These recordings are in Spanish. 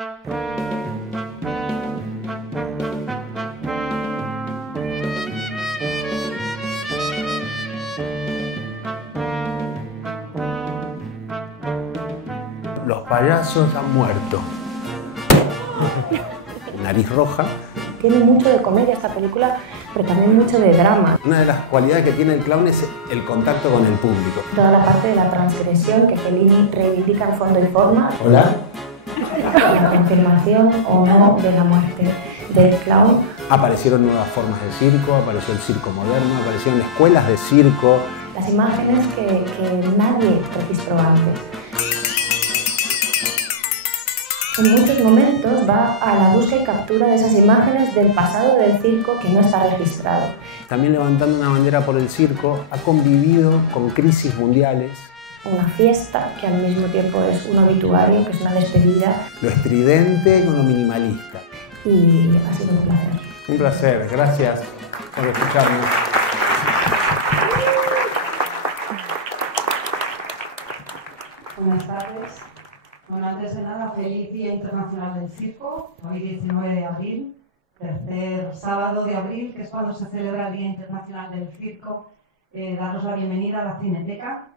Los payasos han muerto. Nariz roja. Tiene mucho de comedia esta película, pero también mucho de drama. Una de las cualidades que tiene el clown es el contacto con el público. Toda la parte de la transgresión que Fellini reivindica en fondo y forma. Hola. La confirmación o no de la muerte del clown. Aparecieron nuevas formas de circo, apareció el circo moderno, aparecieron escuelas de circo. Las imágenes que nadie registró antes. En muchos momentos va a la búsqueda y captura de esas imágenes del pasado del circo que no está registrado. También levantando una bandera por el circo, ha convivido con crisis mundiales. Una fiesta que al mismo tiempo es un obituario, que es una despedida. Lo estridente con lo minimalista. Y ha sido un placer. Un placer, gracias por escucharnos. Buenas tardes. Bueno, antes de nada, feliz Día Internacional del Circo, hoy 19 de abril, tercer sábado de abril, que es cuando se celebra el Día Internacional del Circo. Daros la bienvenida a la Cineteca.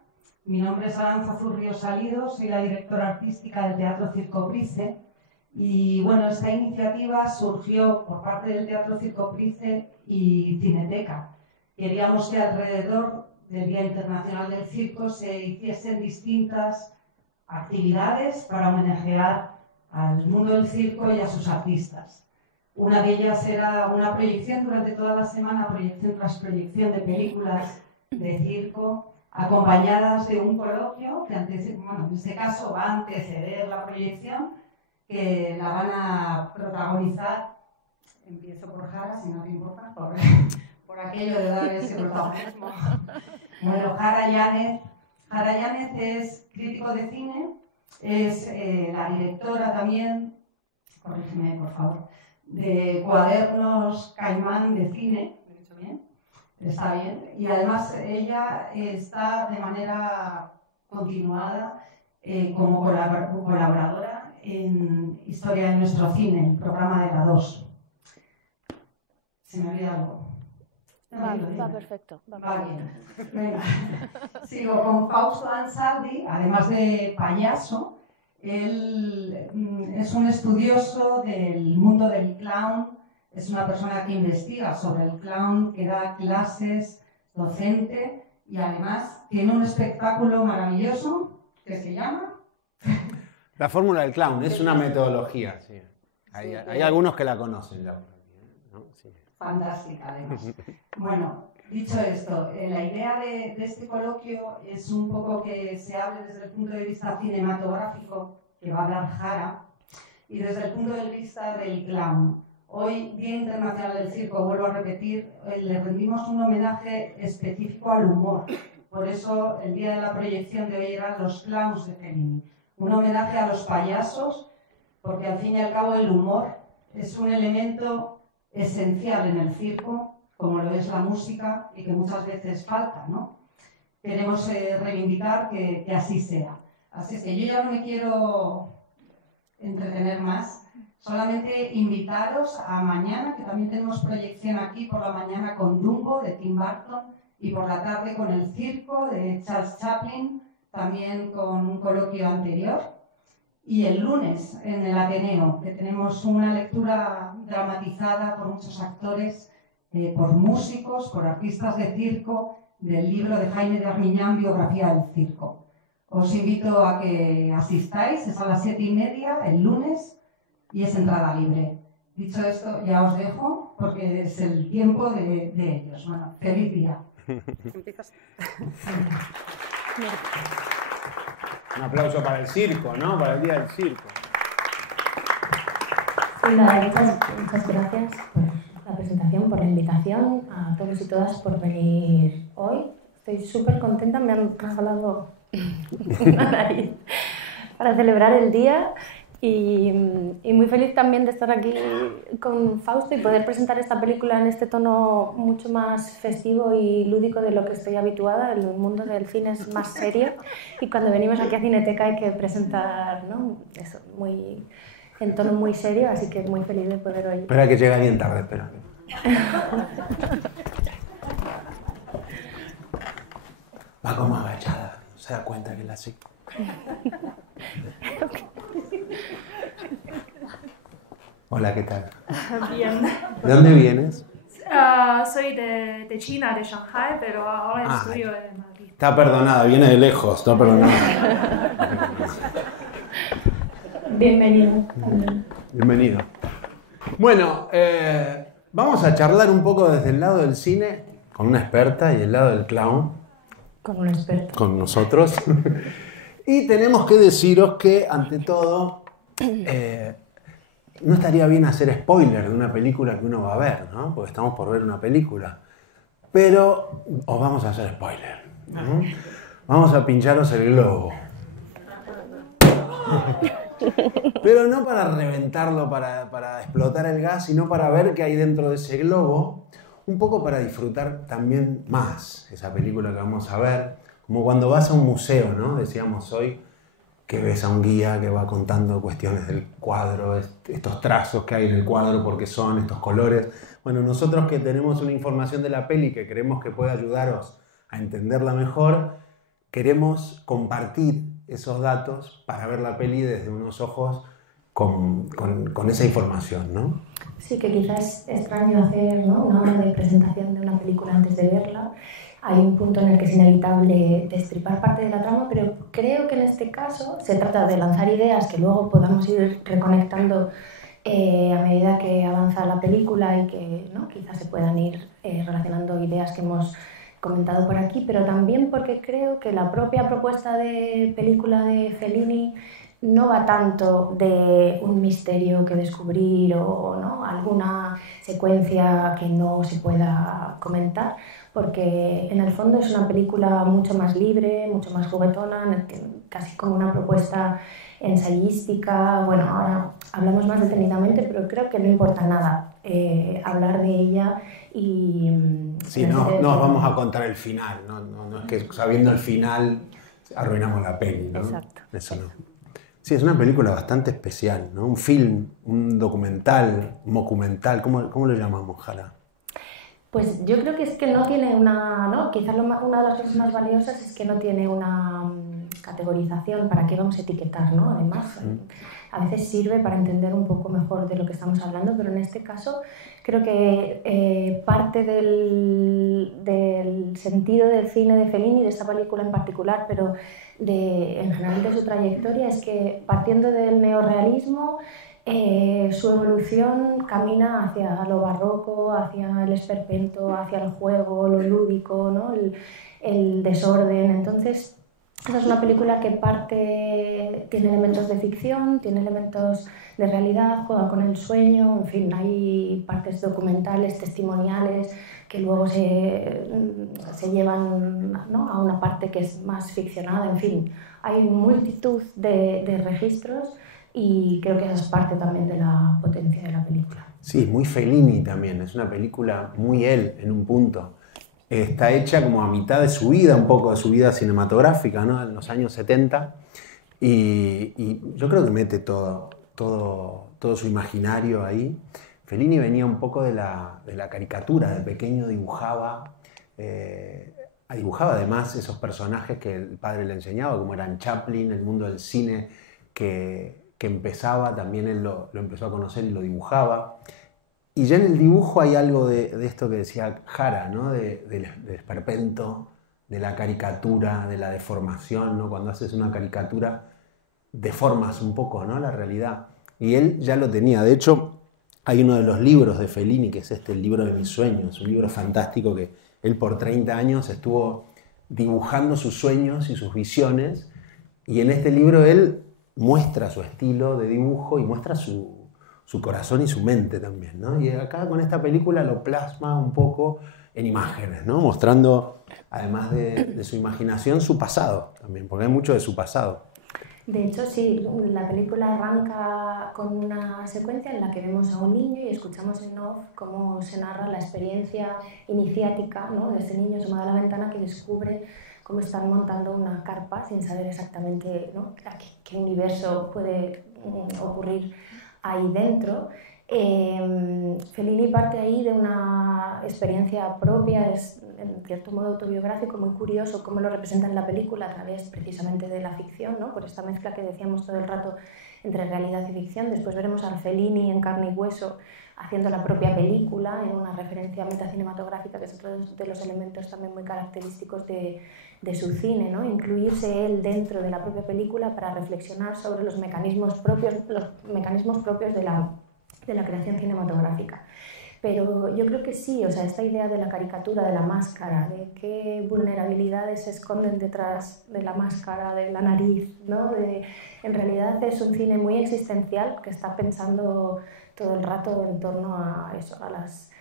Mi nombre es Aranza Zurrio Salido, soy la directora artística del Teatro Circo Price. Y bueno, esta iniciativa surgió por parte del Teatro Circo Price y Cineteca. Queríamos que alrededor del Día Internacional del Circo se hiciesen distintas actividades para homenajear al mundo del circo y a sus artistas. Una de ellas era una proyección durante toda la semana, proyección tras proyección de películas de circo, acompañadas de un coloquio que en este caso va a anteceder la proyección, que la van a protagonizar. Empiezo por Jara, si no te importa, por aquello de dar ese protagonismo. Bueno, Jara Yáñez. Jara Yáñez es crítico de cine, es la directora también, corrígeme por favor, de Cuadernos Caimán de Cine. ¿Lo he dicho bien? Está bien. Y además ella está de manera continuada como colaboradora en Historia de Nuestro Cine, el programa de la 2. ¿Se me olvida algo? Va perfecto. Va bien. Venga. Sigo con Fausto Ansaldi, además de payaso. Él es un estudioso del mundo del clown, es una persona que investiga sobre el clown, que da clases, docente y además tiene un espectáculo maravilloso que se llama... La fórmula del clown es una metodología, sí. Hay algunos que la conocen ya. ¿No? Sí. Fantástica, además. Bueno, dicho esto, la idea de este coloquio es un poco que se hable desde el punto de vista cinematográfico, que va a hablar Jara, y desde el punto de vista del clown. Hoy, Día Internacional del Circo, vuelvo a repetir, le rendimos un homenaje específico al humor. Por eso, el día de la proyección de hoy eran los clowns de Fellini. Un homenaje a los payasos, porque al fin y al cabo el humor es un elemento esencial en el circo, como lo es la música y que muchas veces falta, ¿no? Queremos reivindicar que así sea. Así es que yo ya no me quiero entretener más, solamente invitaros a mañana, que también tenemos proyección aquí por la mañana con Dumbo de Tim Burton y por la tarde con El Circo de Charles Chaplin, también con un coloquio anterior. Y el lunes en el Ateneo, que tenemos una lectura dramatizada por muchos actores, por músicos, por artistas de circo, del libro de Jaime de Armiñán, Biografía del Circo. Os invito a que asistáis, es a las 7:30 el lunes y es entrada libre. Dicho esto, ya os dejo porque es el tiempo de ellos. Bueno, feliz día. ¿Empiezas? Un aplauso para el circo, ¿no? Para el Día del Circo. Sí, nada, muchas gracias por la presentación, por la invitación, a todos y todas por venir hoy. Estoy súper contenta, me han regalado una nariz para celebrar el día y muy feliz también de estar aquí con Fausto y poder presentar esta película en este tono mucho más festivo y lúdico de lo que estoy habituada. El mundo del cine es más serio y cuando venimos aquí a Cineteca hay que presentar, ¿no? Eso, muy en tono muy serio, así que muy feliz de poder oír. Espera que llega bien tarde, espera. Va como agachada, no se da cuenta que la hace. Hola, ¿qué tal? Bien. ¿De dónde vienes? Soy de China, de Shanghai, pero ahora estudio en Madrid. Está perdonada, viene de lejos, está perdonada. Bienvenido. Bienvenido. Bueno, vamos a charlar un poco desde el lado del cine con una experta y el lado del clown. Con un experto. Con nosotros. Y tenemos que deciros que, ante todo, no estaría bien hacer spoiler de una película que uno va a ver, ¿no? Porque estamos por ver una película. Pero os vamos a hacer spoiler, ¿no? Vamos a pincharos el globo. Pero no para reventarlo, para explotar el gas, sino para ver qué hay dentro de ese globo, un poco para disfrutar también más esa película que vamos a ver, como cuando vas a un museo, ¿no? Decíamos hoy, que ves a un guía que va contando cuestiones del cuadro, estos trazos que hay en el cuadro, por qué son estos colores. Bueno, nosotros que tenemos una información de la peli que creemos que puede ayudaros a entenderla mejor, queremos compartir esos datos para ver la peli desde unos ojos con esa información, ¿no? Sí, que quizás es extraño hacer, ¿no?, una hora de presentación de una película antes de verla. Hay un punto en el que es inevitable destripar parte de la trama, pero creo que en este caso se trata de lanzar ideas que luego podamos ir reconectando a medida que avanza la película y que, ¿no?, quizás se puedan ir relacionando ideas que hemos comentado por aquí, pero también porque creo que la propia propuesta de película de Fellini no va tanto de un misterio que descubrir o, ¿no?, alguna secuencia que no se pueda comentar, porque en el fondo es una película mucho más libre, mucho más juguetona, casi como una propuesta ensayística. Bueno, ahora hablamos más detenidamente, pero creo que no importa nada hablar de ella y... Sí, no os vamos a contar el final, no es que sabiendo el final arruinamos la peli, ¿no? Exacto. Eso no. Sí, es una película bastante especial, ¿no? Un film, un documental, un documental, ¿cómo lo llamamos, Jara? Pues yo creo que es que no tiene una, ¿no? Quizás una de las cosas más valiosas es que no tiene una categorización para qué vamos a etiquetar, ¿no? Además, a veces sirve para entender un poco mejor de lo que estamos hablando, pero en este caso creo que parte del sentido del cine de Fellini, de esta película en particular, pero en general de su trayectoria, es que partiendo del neorrealismo, su evolución camina hacia lo barroco, hacia el esperpento, hacia el juego, lo lúdico, ¿no?, el desorden. Entonces, esa es una película que tiene elementos de ficción, tiene elementos de realidad, juega con el sueño, en fin, hay partes documentales, testimoniales, que luego se llevan, ¿no?, a una parte que es más ficcionada, en fin, hay multitud de registros. Y creo que esa es parte también de la potencia de la película. Sí, muy Fellini también, es una película muy él en un punto. Está hecha como a mitad de su vida, un poco de su vida cinematográfica, ¿no?, en los años 70. Y yo creo que mete todo su imaginario ahí. Fellini venía un poco de la caricatura, de pequeño dibujaba además esos personajes que el padre le enseñaba, como eran Chaplin, el mundo del cine que empezaba, también él lo empezó a conocer y lo dibujaba. Y ya en el dibujo hay algo de esto que decía Jara, ¿no?, del esperpento, de la caricatura, de la deformación, ¿no? Cuando haces una caricatura deformas un poco, ¿no?, la realidad. Y él ya lo tenía. De hecho, hay uno de los libros de Fellini, que es el libro de mis sueños, un libro fantástico que él por 30 años estuvo dibujando sus sueños y sus visiones, y en este libro él muestra su estilo de dibujo y muestra su corazón y su mente también, ¿no? Y acá con esta película lo plasma un poco en imágenes, ¿no?, mostrando, además de su imaginación, su pasado también, porque hay mucho de su pasado. De hecho, sí, la película arranca con una secuencia en la que vemos a un niño y escuchamos en off cómo se narra la experiencia iniciática, ¿no?, de ese niño asomado a la ventana que descubre cómo están montando una carpa sin saber exactamente, ¿no?, qué universo puede ocurrir ahí dentro. Fellini parte ahí de una experiencia propia, es en cierto modo autobiográfico, muy curioso cómo lo representa en la película a través precisamente de la ficción, ¿no? Por esta mezcla que decíamos todo el rato entre realidad y ficción. Después veremos a Fellini en carne y hueso haciendo la propia película, en una referencia metacinematográfica, que es otro de los elementos también muy característicos de su cine, ¿no? Incluirse él dentro de la propia película para reflexionar sobre los mecanismos propios de la creación cinematográfica. Pero yo creo que sí, o sea, esta idea de la caricatura, de la máscara, de qué vulnerabilidades se esconden detrás de la máscara, de la nariz, ¿no? En realidad es un cine muy existencial que está pensando todo el rato en torno a eso, a las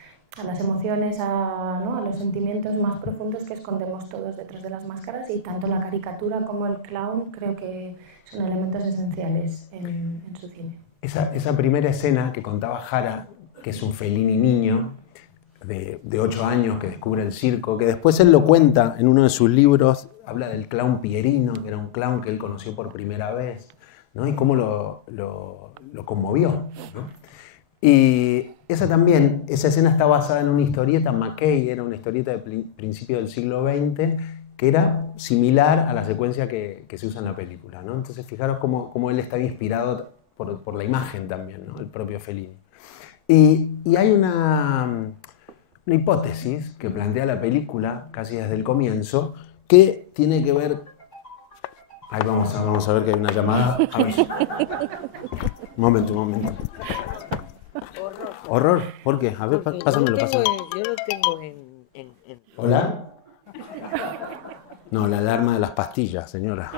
emociones, ¿no? A los sentimientos más profundos que escondemos todos detrás de las máscaras, y tanto la caricatura como el clown creo que son elementos esenciales en su cine. Esa primera escena que contaba Jara, que es un Fellini niño de 8 años que descubre el circo, que después él lo cuenta en uno de sus libros, habla del clown Pierino, que era un clown que él conoció por primera vez, ¿no? Y cómo lo conmovió, ¿no? Y esa escena está basada en una historieta, Mackay, era una historieta de principio del siglo XX, que era similar a la secuencia que se usa en la película, ¿no? Entonces fijaros cómo él estaba inspirado por la imagen también, ¿no? El propio Fellini. Y hay una hipótesis que plantea la película, casi desde el comienzo, que tiene que ver... Ahí vamos a ver que hay una llamada. A ver. Un momento. ¿Horror? ¿Por qué? A ver, pásamelo. Yo lo tengo en... ¿Hola? No, la alarma de las pastillas, señora.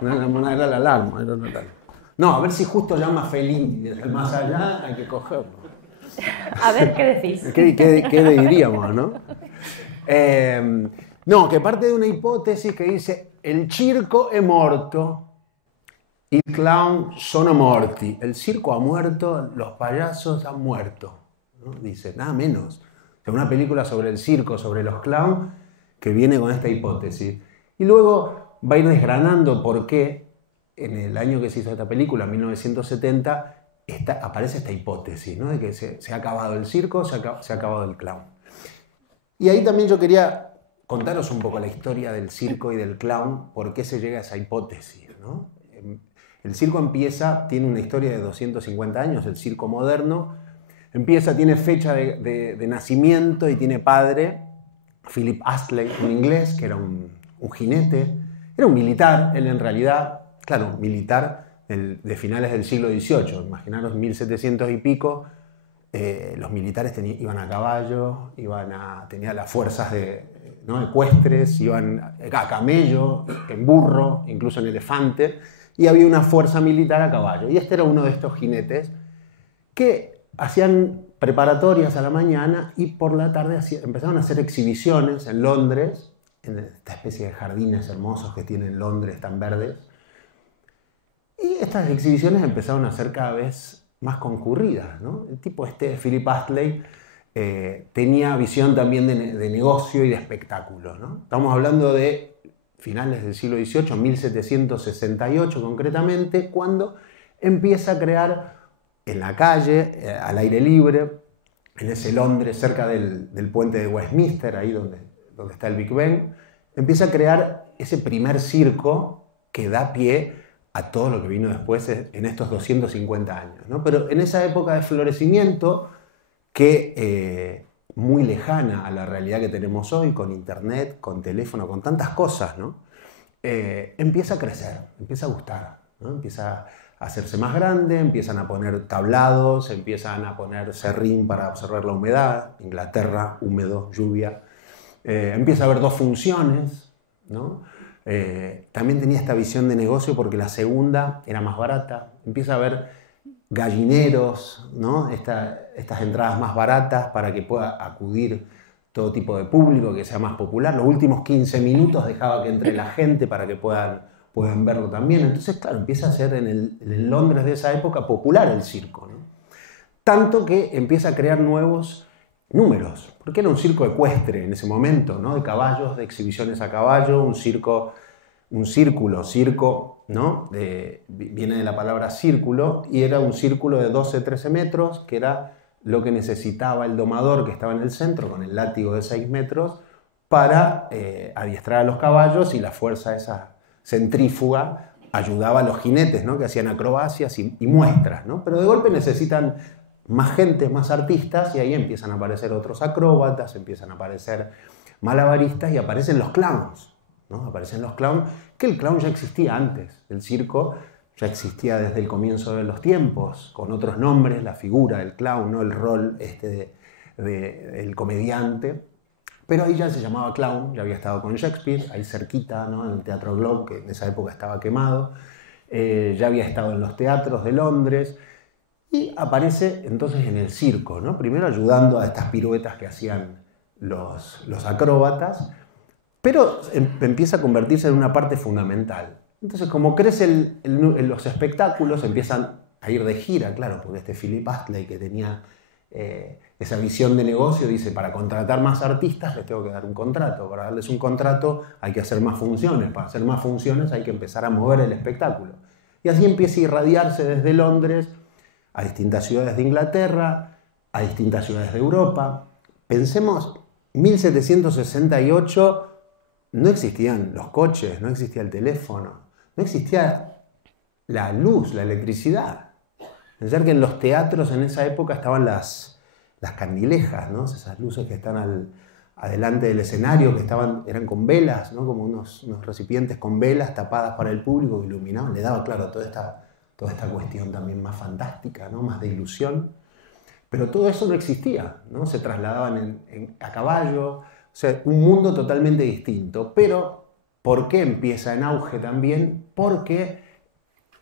No era la alarma, era una alarma. No, a ver si justo llama Fellini, desde el más allá hay que cogerlo. A ver, ¿qué decís? ¿Qué diríamos, no? No, que parte de una hipótesis que dice el circo è morto, il clown sono morti. El circo ha muerto, los payasos han muerto, ¿no? Dice, nada menos. O sea, una película sobre el circo, sobre los clowns, que viene con esta hipótesis. Y luego va a ir desgranando por qué en el año que se hizo esta película, 1970, aparece esta hipótesis, ¿no? De que se ha acabado el circo, se ha acabado el clown. Y ahí también yo quería contaros un poco la historia del circo y del clown, por qué se llega a esa hipótesis, ¿no? El circo tiene una historia de 250 años, el circo moderno. Tiene fecha de nacimiento y tiene padre, Philip Astley, un inglés, que era un jinete, era un militar, él en realidad, claro, militar de finales del siglo XVIII, imaginaros 1700 y pico, los militares iban a caballo, tenían las fuerzas ¿no? ecuestres, iban a camello, en burro, incluso en elefante, y había una fuerza militar a caballo. Y este era uno de estos jinetes que hacían preparatorias a la mañana y por la tarde empezaron a hacer exhibiciones en Londres, en esta especie de jardines hermosos que tienen Londres tan verdes. Y estas exhibiciones empezaron a ser cada vez más concurridas, ¿no? El tipo Philip Astley, tenía visión también de negocio y de espectáculo, ¿no? Estamos hablando de finales del siglo XVIII, 1768 concretamente, cuando empieza a crear en la calle, al aire libre, en ese Londres cerca del puente de Westminster, ahí donde está el Big Ben, empieza a crear ese primer circo que da pie a todo lo que vino después en estos 250 años, ¿no? Pero en esa época de florecimiento, que muy lejana a la realidad que tenemos hoy, con internet, con teléfono, con tantas cosas, ¿no? Empieza a crecer, empieza a gustar, ¿no? Empieza a hacerse más grande, empiezan a poner tablados, empiezan a poner serrín para observar la humedad, Inglaterra, húmedo, lluvia. Empieza a haber dos funciones, ¿no? También tenía esta visión de negocio porque la segunda era más barata. Empieza a haber gallineros, ¿no? Estas entradas más baratas para que pueda acudir todo tipo de público, que sea más popular. Los últimos 15 minutos dejaba que entre la gente para que puedan verlo también. Entonces, claro, empieza a ser en el Londres de esa época popular el circo, ¿no? Tanto que empieza a crear nuevos números, porque era un circo ecuestre en ese momento, ¿no? De caballos, de exhibiciones a caballo, un circo un círculo, circo, ¿no? Viene de la palabra círculo, y era un círculo de 12-13 metros, que era lo que necesitaba el domador que estaba en el centro, con el látigo de 6 metros, para adiestrar a los caballos, y la fuerza esa centrífuga ayudaba a los jinetes, ¿no? Que hacían acrobacias y muestras, ¿no? Pero de golpe necesitan más gente, más artistas, y ahí empiezan a aparecer otros acróbatas, empiezan a aparecer malabaristas, y aparecen los clowns, ¿no? Aparecen los clowns, que el clown ya existía antes, el circo ya existía desde el comienzo de los tiempos, con otros nombres, la figura del clown, ¿no? El rol del comediante, pero ahí ya se llamaba clown, ya había estado con Shakespeare, ahí cerquita, ¿no? En el Teatro Globe, que en esa época estaba quemado, ya había estado en los teatros de Londres, y aparece entonces en el circo, ¿no? Primero ayudando a estas piruetas que hacían los acróbatas, pero empieza a convertirse en una parte fundamental. Entonces, como crecen los espectáculos, empiezan a ir de gira, claro, porque este Philip Astley, que tenía esa visión de negocio, dice, para contratar más artistas les tengo que dar un contrato, para darles un contrato hay que hacer más funciones, para hacer más funciones hay que empezar a mover el espectáculo. Y así empieza a irradiarse desde Londres a distintas ciudades de Inglaterra, a distintas ciudades de Europa. Pensemos, 1768 no existían los coches, no existía el teléfono, no existía la luz, la electricidad. Pensar que en los teatros en esa época estaban las candilejas, ¿no? Esas luces que están adelante del escenario, que eran con velas, ¿no? Como unos recipientes con velas tapadas para el público que iluminaban. Le daba, claro, toda esta cuestión también más fantástica, ¿no? Más de ilusión. Pero todo eso no existía, ¿no? Se trasladaban a caballo, o sea, un mundo totalmente distinto. Pero, ¿por qué empieza en auge también? Porque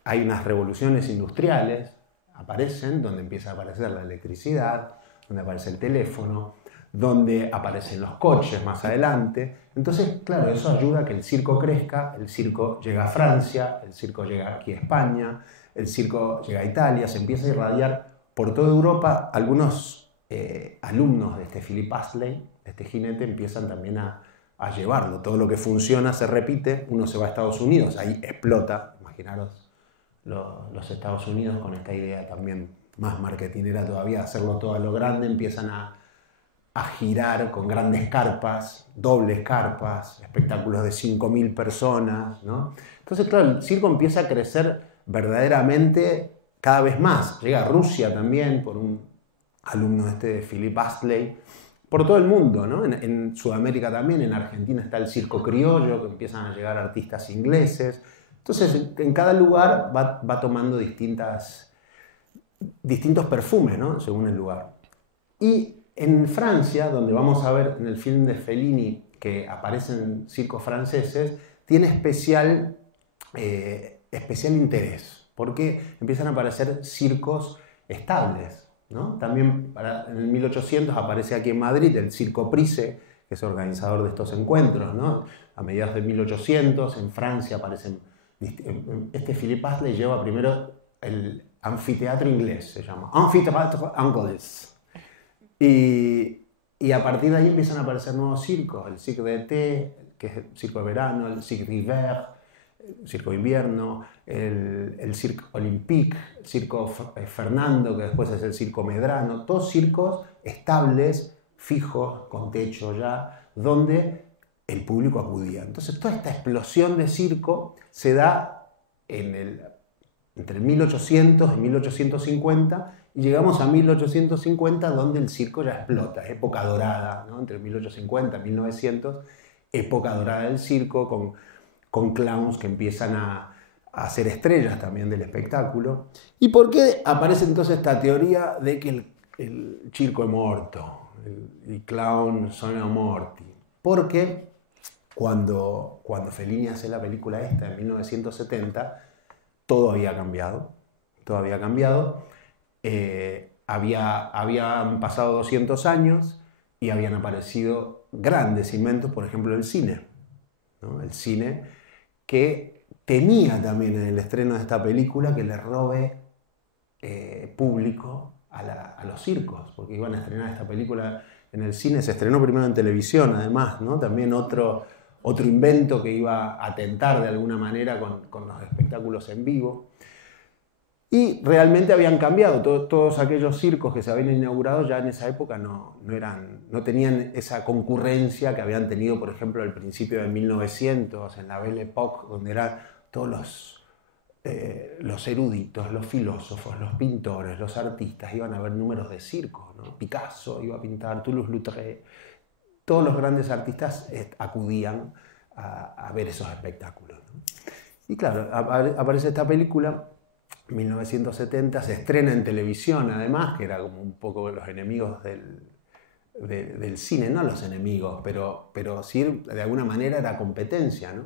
hay unas revoluciones industriales, aparecen, donde empieza a aparecer la electricidad, donde aparece el teléfono, donde aparecen los coches más adelante. Entonces, claro, eso ayuda a que el circo crezca, el circo llega a Francia, el circo llega aquí a España, el circo llega a Italia, se empieza a irradiar por toda Europa. Algunos alumnos de este Philip Astley, de este jinete, empiezan también a llevarlo. Todo lo que funciona se repite, uno se va a Estados Unidos, ahí explota, imaginaros los Estados Unidos con esta idea también más marketinera todavía, hacerlo todo a lo grande, empiezan a girar con grandes carpas, dobles carpas, espectáculos de 5.000 personas, ¿no? Entonces, claro, el circo empieza a crecer verdaderamente cada vez más. Llega a Rusia también, por un alumno de Philip Astley, por todo el mundo, ¿no? En Sudamérica también, en Argentina está el circo criollo, que empiezan a llegar artistas ingleses. Entonces, en cada lugar va tomando distintos perfumes, ¿no? Según el lugar. Y en Francia, donde vamos a ver en el film de Fellini que aparecen circos franceses, tiene especial interés, porque empiezan a aparecer circos estables, ¿no? También en el 1800 aparece aquí en Madrid el Circo Price, que es organizador de estos encuentros, ¿no? A mediados de 1800 en Francia aparecen... Este Philip Astley lleva primero el anfiteatro inglés, se llama Amphithéâtre Anglais. Y a partir de ahí empiezan a aparecer nuevos circos, el Cirque d'été, que es el circo de verano, el Cirque d'hiver, el circo de invierno, el Cirque Olympique, el Circo Fernando, que después es el Circo Medrano, todos circos estables, fijos, con techo ya, donde el público acudía. Entonces toda esta explosión de circo se da entre 1800 y 1850, y llegamos a 1850, donde el circo ya explota, época dorada, ¿no? Entre 1850 y 1900, época dorada del circo, con clowns que empiezan a ser estrellas también del espectáculo. ¿Y por qué aparece entonces esta teoría de que el circo è morto, el clown sono morti? Porque cuando Fellini hace la película esta en 1970, todo había cambiado. Habían pasado 200 años y habían aparecido grandes inventos, por ejemplo el cine, ¿no? El cine que tenía también en el estreno de esta película que le robe público a los circos, porque iban a estrenar esta película en el cine. Se estrenó primero en televisión, además, ¿no? También otro otro invento que iba a atentar de alguna manera con los espectáculos en vivo. Y realmente habían cambiado, todos aquellos circos que se habían inaugurado ya en esa época no tenían esa concurrencia que habían tenido, por ejemplo, al principio de 1900, en la Belle Époque, donde eran todos los eruditos, los filósofos, los pintores, los artistas, iban a ver números de circo, ¿no? Picasso iba a pintar, Toulouse-Lautrec, todos los grandes artistas acudían a ver esos espectáculos, ¿no? Y claro, aparece esta película, 1970, se estrena en televisión además, que era como un poco los enemigos del cine, no los enemigos, pero sí de alguna manera era competencia, ¿no?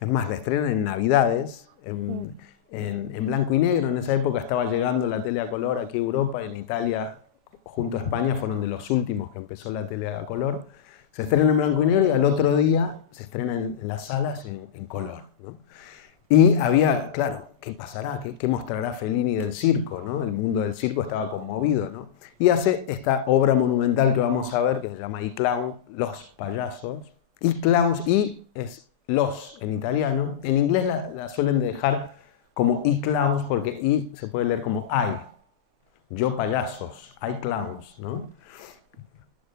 Es más, la estrenan en Navidades, en blanco y negro. En esa época estaba llegando la tele a color aquí a Europa, en Italia junto a España fueron de los últimos que empezó la tele a color. Se estrena en blanco y negro y al otro día se estrena en las salas en color, ¿no? Y había, claro, ¿qué pasará? ¿Qué mostrará Fellini del circo, ¿no? El mundo del circo estaba conmovido, ¿no? Y hace esta obra monumental que vamos a ver, que se llama I Clown, Los Payasos. Y Clowns, I es los en italiano. En inglés la suelen dejar como I Clowns, porque I se puede leer como I. Yo payasos, I Clowns, ¿no?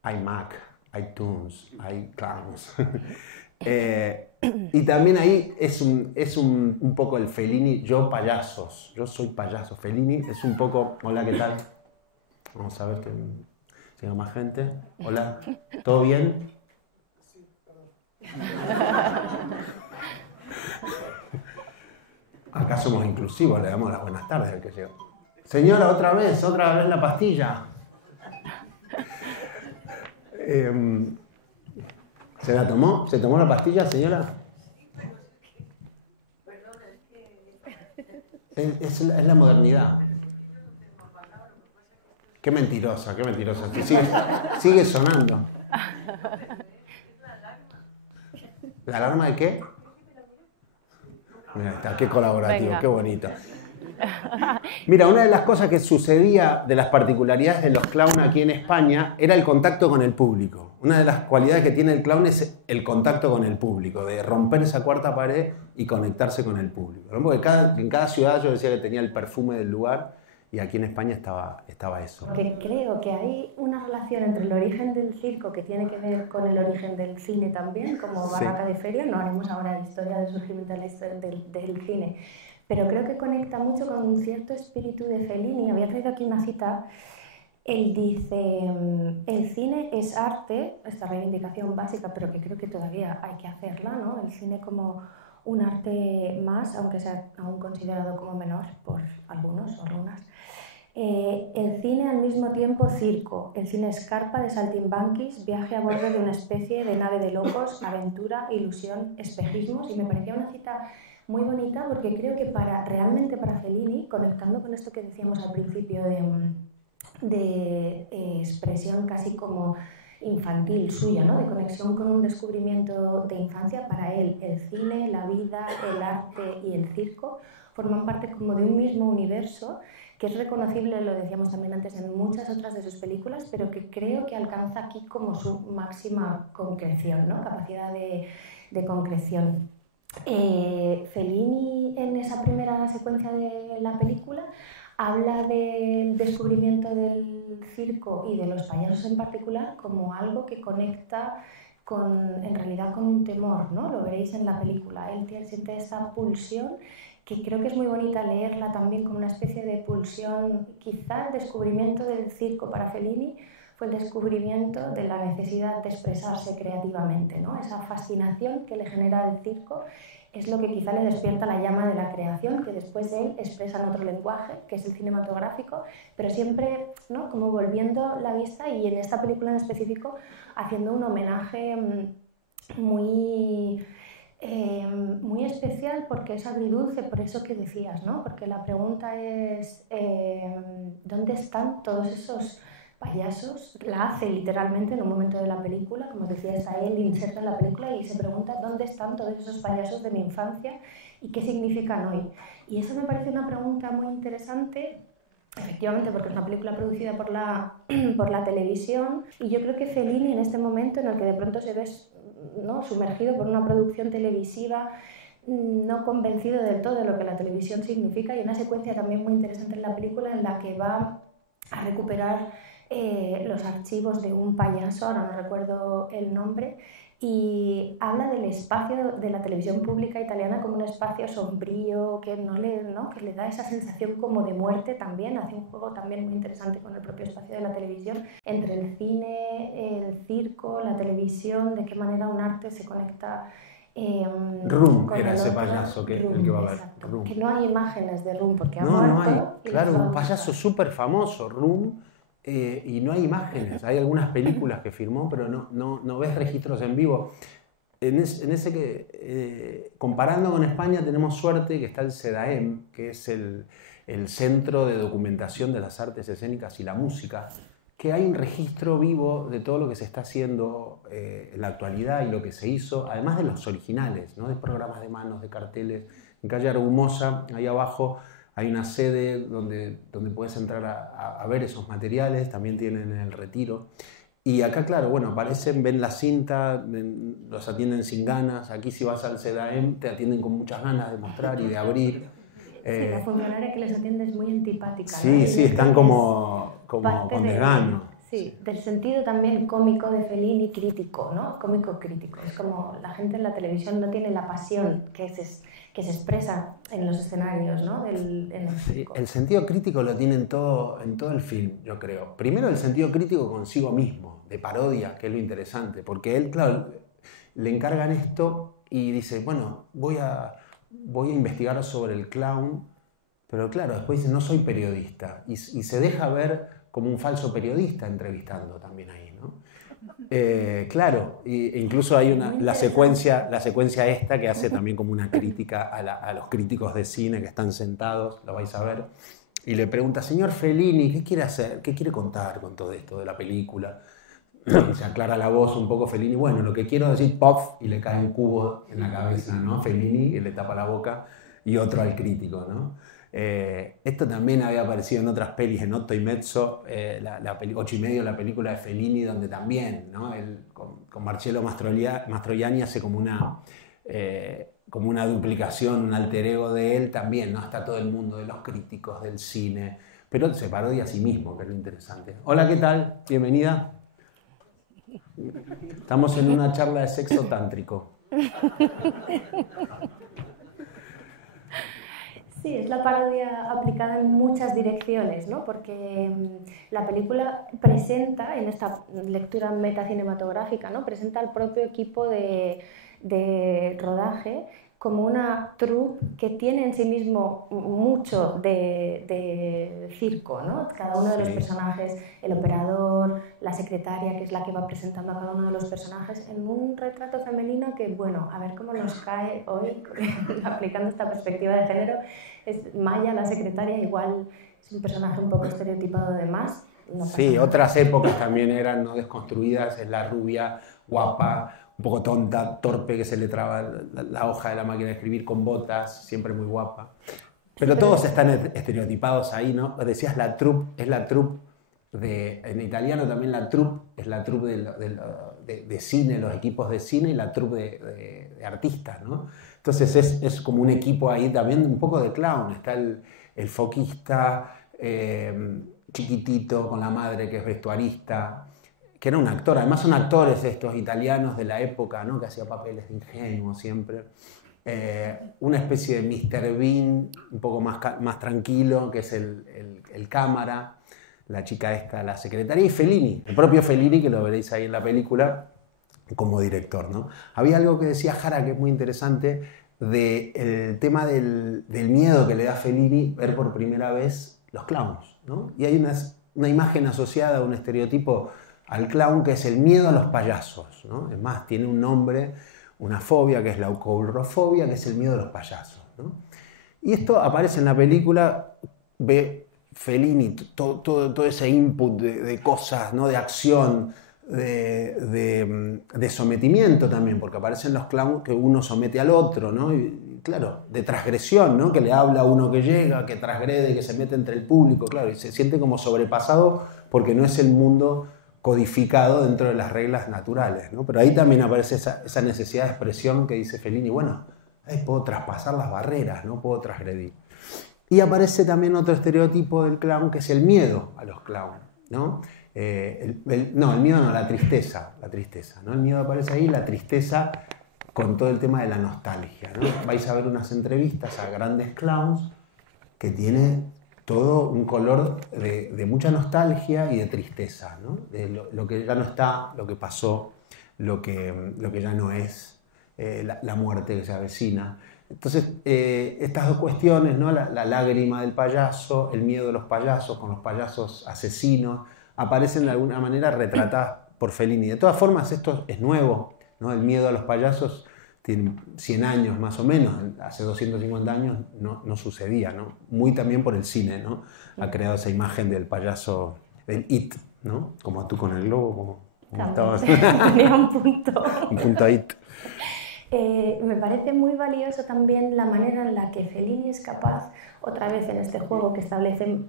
I Mac, iTunes, I Clowns. Y también ahí es un poco el Fellini, yo payasos, yo soy payaso. Fellini es un poco, hola, ¿qué tal? Vamos a ver que llega más gente. Hola, ¿todo bien? Sí, perdón. Acá somos inclusivos, le damos las buenas tardes al que llega. Señora, otra vez la pastilla. ¿Se la tomó? ¿Se tomó la pastilla, señora? Es la modernidad. Qué mentirosa, qué mentirosa. Sigue sonando. ¿La alarma de qué? Mira, está, qué colaborativo, venga. Qué bonito. Mira, una de las cosas que sucedía, de las particularidades de los clowns aquí en España, era el contacto con el público. Una de las cualidades que tiene el clown es el contacto con el público, de romper esa cuarta pared y conectarse con el público, ¿no? Porque en cada ciudad yo decía que tenía el perfume del lugar, y aquí en España estaba eso. Porque creo que hay una relación entre el origen del circo que tiene que ver con el origen del cine también, como barraca de feria. No haremos ahora la historia del surgimiento de la historia del cine, pero creo que conecta mucho con un cierto espíritu de Fellini. Había traído aquí una cita. Él dice, el cine es arte, esta reivindicación básica, pero que creo que todavía hay que hacerla, ¿no? El cine como un arte más, aunque sea aún considerado como menor por algunos o algunas. El cine al mismo tiempo circo, el cine escarpa de saltimbanquis, viaje a bordo de una especie de nave de locos, aventura, ilusión, espejismos, y me parecía una cita muy bonita porque creo que realmente para Fellini, conectando con esto que decíamos al principio de expresión casi como infantil suya, ¿no? De conexión con un descubrimiento de infancia, para él el cine, la vida, el arte y el circo forman parte como de un mismo universo que es reconocible, lo decíamos también antes, en muchas otras de sus películas, pero que creo que alcanza aquí como su máxima concreción, ¿no? Capacidad de concreción. Fellini, en esa primera secuencia de la película, habla del descubrimiento del circo y de los payasos en particular como algo que conecta en realidad con un temor, ¿no? Lo veréis en la película. Él siente esa pulsión que creo que es muy bonita leerla también como una especie de pulsión. Quizá el descubrimiento del circo para Fellini fue el descubrimiento de la necesidad de expresarse creativamente, ¿no? Esa fascinación que le genera el circo es lo que quizá le despierta la llama de la creación, que después él expresa en otro lenguaje, que es el cinematográfico, pero siempre, ¿no? Como volviendo la vista, y en esta película en específico haciendo un homenaje muy especial, porque es agridulce, por eso que decías, ¿no? Porque la pregunta es ¿dónde están todos esos payasos? La hace literalmente en un momento de la película, como decía, está él inserto en la película y se pregunta ¿dónde están todos esos payasos de mi infancia y qué significan hoy? Y eso me parece una pregunta muy interesante, efectivamente, porque es una película producida por la televisión, y yo creo que Fellini, en este momento en el que de pronto se ve ¿no? sumergido por una producción televisiva, no convencido del todo de lo que la televisión significa. Y una secuencia también muy interesante en la película en la que va a recuperar los archivos de un payaso, ahora no recuerdo el nombre, y habla del espacio de la televisión pública italiana como un espacio sombrío que que le da esa sensación como de muerte también. Hace un juego también muy interesante con el propio espacio de la televisión, entre el cine, el circo, la televisión, de qué manera un arte se conecta Room con era el ese otro. payaso el que va a ver. Exacto. Room. Que no hay imágenes de Room porque ha No muerto. hay. Claro, un payaso súper famoso, Room. Y no hay imágenes, hay algunas películas que filmó, pero no ves registros en vivo. Comparando con España tenemos suerte que está el CEDAEM, que es el Centro de Documentación de las Artes Escénicas y la Música, que hay un registro vivo de todo lo que se está haciendo en la actualidad y lo que se hizo, además de los originales, ¿no? De programas de manos, de carteles. En Calle Argumosa, ahí abajo, hay una sede donde puedes entrar a ver esos materiales, también tienen el Retiro. Y acá, claro, bueno, aparecen, ven la cinta, los atienden sin ganas. Aquí si vas al CEDAEM te atienden con muchas ganas de mostrar y de abrir. Sí, la funcionaria que les atiende es muy antipática. Sí, ¿no? sí, están como con desgano. Sí, del sentido también cómico de Fellini crítico, ¿no? Cómico crítico. Es como la gente en la televisión no tiene la pasión que se expresa en los escenarios, ¿no? en el circo. El sentido crítico lo tiene en todo el film, yo creo. Primero el sentido crítico consigo mismo, de parodia, que es lo interesante, porque él, claro, le encargan esto y dice, bueno, voy a investigar sobre el clown, pero claro, después dice, no soy periodista, y se deja ver como un falso periodista entrevistando también ahí, ¿no? Claro, e incluso hay la secuencia esta que hace también como una crítica a los críticos de cine que están sentados, lo vais a ver, y le pregunta, señor Fellini, ¿qué quiere hacer? ¿Qué quiere contar con todo esto de la película? Se aclara la voz un poco Fellini, bueno, lo que quiero decir, ¡pof! Y le cae un cubo en la cabeza, ¿no? Fellini, y le tapa la boca, y otro al crítico, ¿no? Esto también había aparecido en otras pelis, en Otto y Mezzo, 8 y medio, la película de Fellini, donde también, ¿no? Él, con Marcello Mastroianni hace como una duplicación, un alter ego de él también, ¿no? Está todo el mundo de los críticos del cine, pero se parodia a sí mismo, que es lo interesante. Hola, ¿qué tal? Bienvenida. Estamos en una charla de sexo tántrico. Sí, es la parodia aplicada en muchas direcciones, ¿no? Porque la película presenta, en esta lectura metacinematográfica, ¿no? Presenta al propio equipo de rodaje como una troupe que tiene en sí mismo mucho de circo, ¿no? Cada uno de los personajes, el operador, la secretaria, que es la que va presentando a cada uno de los personajes, en un retrato femenino que, bueno, a ver cómo nos cae hoy, aplicando esta perspectiva de género. Es Maya, la secretaria, igual es un personaje un poco estereotipado de más. No sí, otras épocas también eran no desconstruidas, es la rubia, guapa, un poco tonta, torpe, que se le traba la hoja de la máquina de escribir con botas, siempre muy guapa. Pero todos están estereotipados ahí, ¿no? Decías la troupe, es la troupe en italiano también la troupe es la troupe de cine, los equipos de cine, y la troupe de artistas, ¿no? Entonces es como un equipo ahí también un poco de clown. Está el foquista chiquitito con la madre que es vestuarista, que era un actor. Además son actores estos italianos de la época, ¿no? Que hacía papeles de ingenuo siempre. Una especie de Mr. Bean un poco más tranquilo, que es el cámara, la chica esta, la secretaria, y Fellini, el propio Fellini, que lo veréis ahí en la película, como director, ¿no? Había algo que decía Jara que es muy interesante del tema del miedo que le da a Fellini ver por primera vez los clowns, ¿no? Y hay una imagen asociada a un estereotipo al clown que es el miedo a los payasos, ¿no? Es más, tiene un nombre, una fobia que es la coulrofobia, que es el miedo a los payasos, ¿no? Y esto aparece en la película, ve Fellini, todo ese input de cosas, ¿no? De acción, de sometimiento también, porque aparecen los clowns que uno somete al otro, ¿no? Y claro, de transgresión, ¿no? Que le habla a uno que llega, que transgrede, que se mete entre el público, claro, y se siente como sobrepasado porque no es el mundo codificado dentro de las reglas naturales, ¿no? Pero ahí también aparece esa necesidad de expresión que dice Fellini, bueno, puedo traspasar las barreras, ¿no? Puedo transgredir. Y aparece también otro estereotipo del clown, que es el miedo a los clowns, ¿no? El miedo no, la tristeza, ¿no? El miedo aparece ahí, la tristeza con todo el tema de la nostalgia, ¿no? Vais a ver unas entrevistas a grandes clowns que tiene todo un color de mucha nostalgia y de tristeza, ¿no? De lo que ya no está, lo que pasó, lo que ya no es, la muerte que se avecina. Entonces, estas dos cuestiones, ¿no? La lágrima del payaso, el miedo de los payasos con los payasos asesinos, aparecen de alguna manera retratadas por Fellini. De todas formas, esto es nuevo, ¿no? El miedo a los payasos tiene 100 años más o menos, hace 250 años no sucedía, ¿no? Muy también por el cine, ¿no? Ha creado esa imagen del payaso, del It, ¿no? Como tú con el globo, como estabas. Tenía un punto. Un punto It. Me parece muy valioso también la manera en la que Fellini es capaz, otra vez en este juego que establece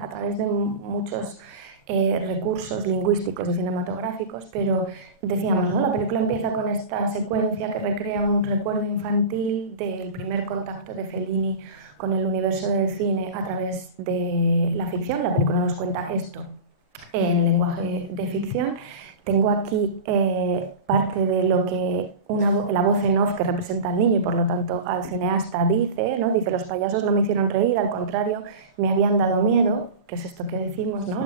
a través de muchos recursos lingüísticos y cinematográficos, pero decíamos, ¿no? La película empieza con esta secuencia que recrea un recuerdo infantil del primer contacto de Fellini con el universo del cine a través de la ficción. La película nos cuenta esto en lenguaje de ficción. Tengo aquí parte de lo que la voz en off que representa al niño y por lo tanto al cineasta dice, ¿no? Dice, los payasos no me hicieron reír, al contrario, me habían dado miedo, que es esto que decimos, ¿no?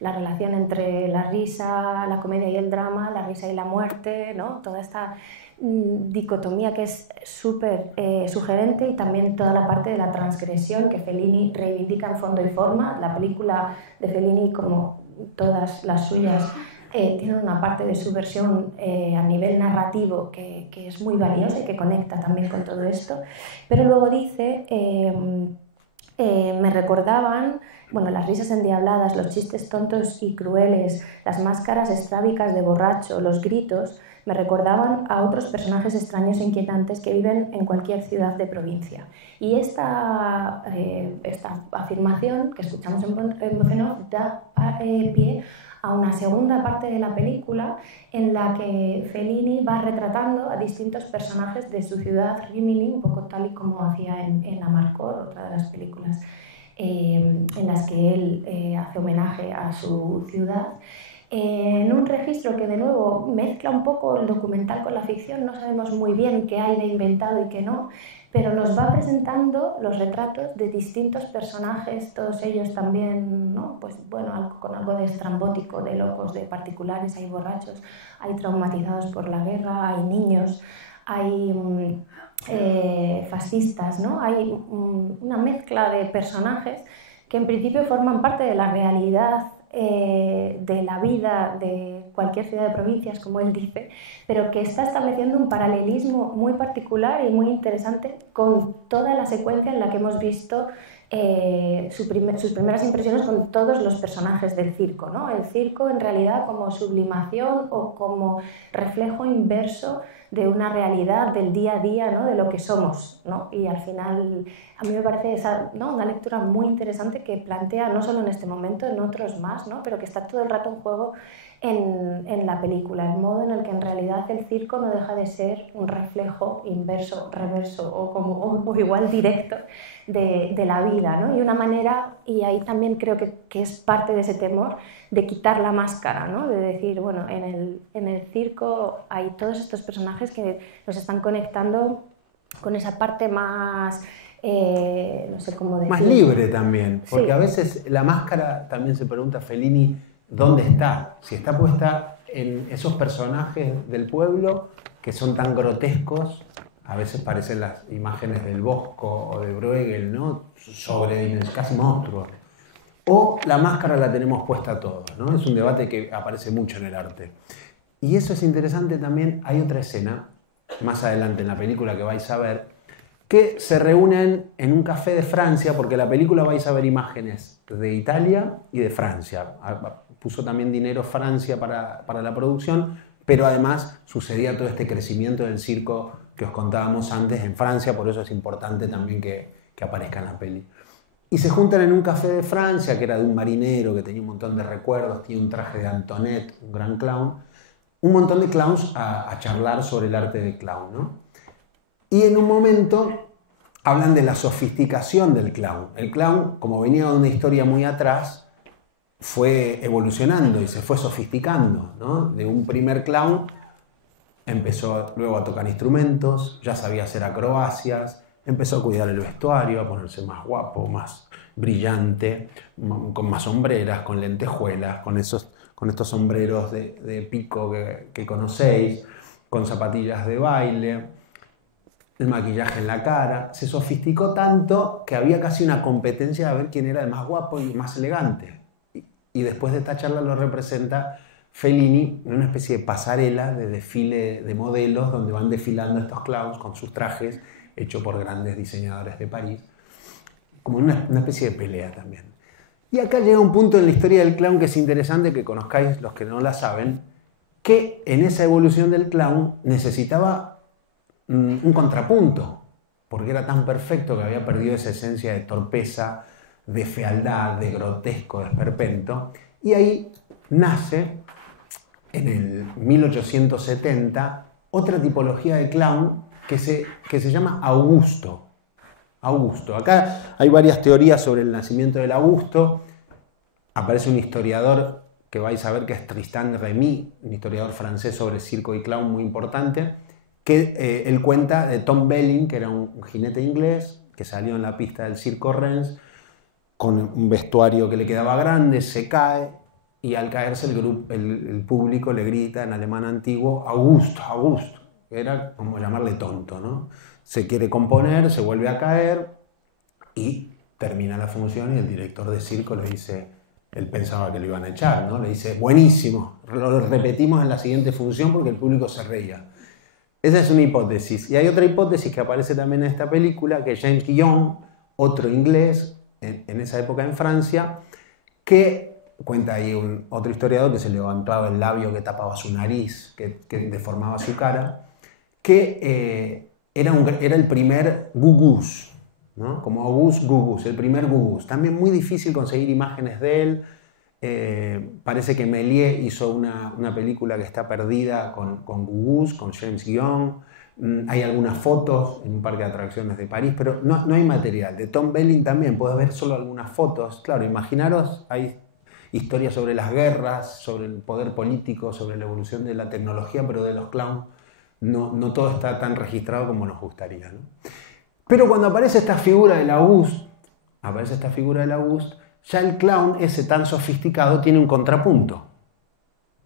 La relación entre la risa, la comedia y el drama, la risa y la muerte, ¿no? Toda esta dicotomía que es súper sugerente, y también toda la parte de la transgresión que Fellini reivindica en fondo y forma. La película de Fellini, como todas las suyas, tiene una parte de subversión a nivel narrativo que es muy valiosa y que conecta también con todo esto. Pero luego dice, me recordaban, bueno, las risas endiabladas, los chistes tontos y crueles, las máscaras estrábicas de borracho, los gritos, me recordaban a otros personajes extraños e inquietantes que viven en cualquier ciudad de provincia. Y esta afirmación que escuchamos en voz en off da pie a una segunda parte de la película en la que Fellini va retratando a distintos personajes de su ciudad, Rimini, un poco tal y como hacía en Amarcord, otra de las películas en las que él hace homenaje a su ciudad, en un registro que de nuevo mezcla un poco el documental con la ficción. No sabemos muy bien qué hay de inventado y qué no, pero nos va presentando los retratos de distintos personajes, todos ellos también, ¿no? Pues bueno, con algo de estrambótico, de locos, de particulares. Hay borrachos, hay traumatizados por la guerra, hay niños, hay fascistas, ¿no? Hay una mezcla de personajes que en principio forman parte de la realidad de la vida de cualquier ciudad de provincias, como él dice, pero que está estableciendo un paralelismo muy particular y muy interesante con toda la secuencia en la que hemos visto sus primeras impresiones con todos los personajes del circo, ¿no? El circo en realidad como sublimación o como reflejo inverso de una realidad del día a día, ¿no? De lo que somos, ¿no? Y al final a mí me parece esa, ¿no? Una lectura muy interesante que plantea, no solo en este momento, en otros más, ¿no? Pero que está todo el rato en juego en la película, el modo en el que en realidad el circo no deja de ser un reflejo inverso, reverso o igual directo de la vida, ¿no? Y una manera, y ahí también creo que es parte de ese temor, de quitar la máscara, ¿no? De decir, bueno, en el circo hay todos estos personajes que nos están conectando con esa parte más, no sé cómo decir. Más libre también, porque sí. A veces la máscara, también se pregunta Fellini, ¿dónde está? Si está puesta en esos personajes del pueblo que son tan grotescos, a veces parecen las imágenes del Bosco o de Bruegel, ¿no? Casi monstruos. O la máscara la tenemos puesta todos, ¿no? Es un debate que aparece mucho en el arte. Y eso es interesante también. Hay otra escena, más adelante en la película que vais a ver, que se reúnen en un café de Francia, porque en la película vais a ver imágenes de Italia y de Francia. Puso también dinero Francia para la producción, pero además sucedía todo este crecimiento del circo que os contábamos antes en Francia, por eso es importante también que aparezca en la peli. y se juntan en un café de Francia, que era de un marinero que tenía un montón de recuerdos, tiene un traje de Antoinette, un gran clown, un montón de clowns a charlar sobre el arte de clown, ¿no? Y en un momento hablan de la sofisticación del clown. El clown, como venía de una historia muy atrás, fue evolucionando y se fue sofisticando, ¿no? De un primer clown empezó luego a tocar instrumentos, ya sabía hacer acrobacias, empezó a cuidar el vestuario, a ponerse más guapo, más brillante, con más sombreras, con lentejuelas, con estos sombreros de pico que conocéis, con zapatillas de baile, el maquillaje en la cara. Se sofisticó tanto que había casi una competencia de ver quién era el más guapo y más elegante. Y después de esta charla lo representa Fellini en una especie de pasarela de desfile de modelos donde van desfilando estos clowns con sus trajes hechos por grandes diseñadores de París, como una especie de pelea también. Y acá llega un punto en la historia del clown que es interesante que conozcáis los que no la saben, que en esa evolución del clown necesitaba un contrapunto, porque era tan perfecto que había perdido esa esencia de torpeza, de fealdad, de grotesco, de esperpento, y ahí nace en el 1870 otra tipología de clown que se llama Augusto. Augusto. Acá hay varias teorías sobre el nacimiento del Augusto. Aparece un historiador que vais a ver que es Tristan Remy, un historiador francés sobre circo y clown muy importante, que él cuenta de Tom Belling, que era un jinete inglés que salió en la pista del Circo Rennes con un vestuario que le quedaba grande, se cae y al caerse el público le grita en alemán antiguo Augusto, Augusto, que era como llamarle tonto, ¿no? Se quiere componer, se vuelve a caer y termina la función y el director de circo le dice, él pensaba que lo iban a echar, ¿no? Le dice, buenísimo, lo repetimos en la siguiente función porque el público se reía. Esa es una hipótesis. Y hay otra hipótesis que aparece también en esta película, que es James Guillaume, otro inglés, en esa época en Francia, que cuenta ahí otro historiador que se levantaba el labio que tapaba su nariz, que deformaba su cara, que era el primer Gugus, ¿no? Como Auguste Gugus, el primer Gugus. También muy difícil conseguir imágenes de él. Parece que Méliès hizo una película que está perdida con Gugus, con James Guillaume. Hay algunas fotos en un parque de atracciones de París, pero no hay material. De Tom Belling también puede haber solo algunas fotos. Claro, imaginaros, hay historias sobre las guerras, sobre el poder político, sobre la evolución de la tecnología, pero de los clowns no todo está tan registrado como nos gustaría, ¿no? Pero cuando aparece esta figura del Auguste, ya el clown ese tan sofisticado tiene un contrapunto,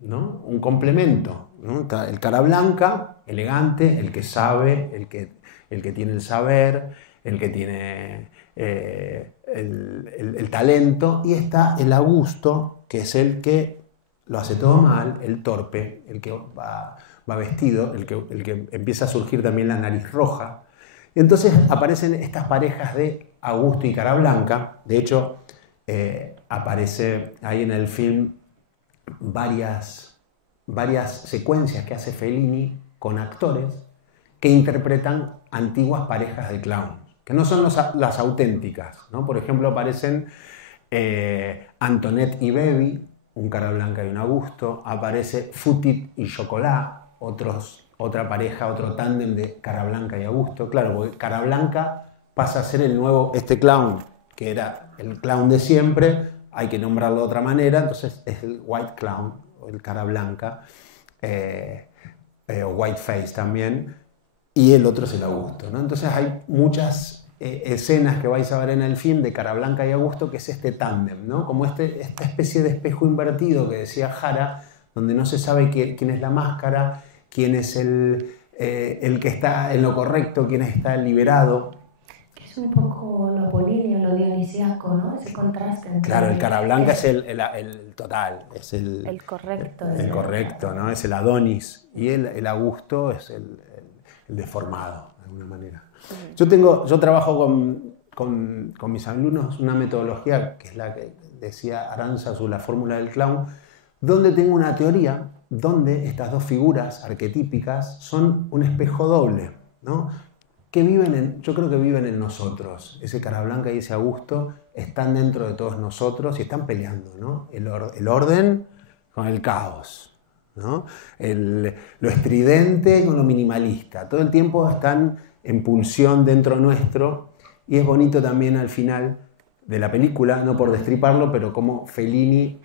¿no? Un complemento, ¿no? El cara blanca, elegante, el que sabe, el que tiene el saber, el que tiene el talento, y está el Augusto, que es el que lo hace todo mal, el torpe, el que va vestido, el que empieza a surgir también la nariz roja. Y entonces aparecen estas parejas de Augusto y cara blanca. De hecho, aparece ahí en el film varias secuencias que hace Fellini con actores que interpretan antiguas parejas de clowns, que no son las auténticas, ¿no? Por ejemplo, aparecen Antoinette y Baby, un cara blanca y un Augusto. Aparece Foutit y Chocolat, otra pareja, otro tándem de cara blanca y Augusto. Claro, porque cara blanca pasa a ser el nuevo, este clown, que era el clown de siempre, hay que nombrarlo de otra manera, entonces es el white clown, o el cara blanca, o white face también, y el otro es el Augusto, ¿no? Entonces hay muchas escenas que vais a ver en el film de cara blanca y Augusto, que es este tándem, ¿no? Como esta especie de espejo invertido que decía Jara, donde no se sabe quién es la máscara, quién es el que está en lo correcto, quién está liberado. Que es un poco lo apolíneo, lo dionisíaco, ¿no? Ese contraste entre... Claro, el cara blanca es el total, es el correcto. El correcto, ¿no? Es el Adonis, y el Augusto es el deformado, de alguna manera. Yo trabajo con mis alumnos una metodología que es la que decía Aranzazu, la fórmula del clown, donde tengo una teoría donde estas dos figuras arquetípicas son un espejo doble, ¿no? que yo creo que viven en nosotros. Ese Carablanca y ese Augusto están dentro de todos nosotros y están peleando, ¿no? El orden con el caos, ¿no? Lo estridente con lo minimalista. Todo el tiempo están en pulsión dentro nuestro, y es bonito también al final de la película, no por destriparlo, pero como Fellini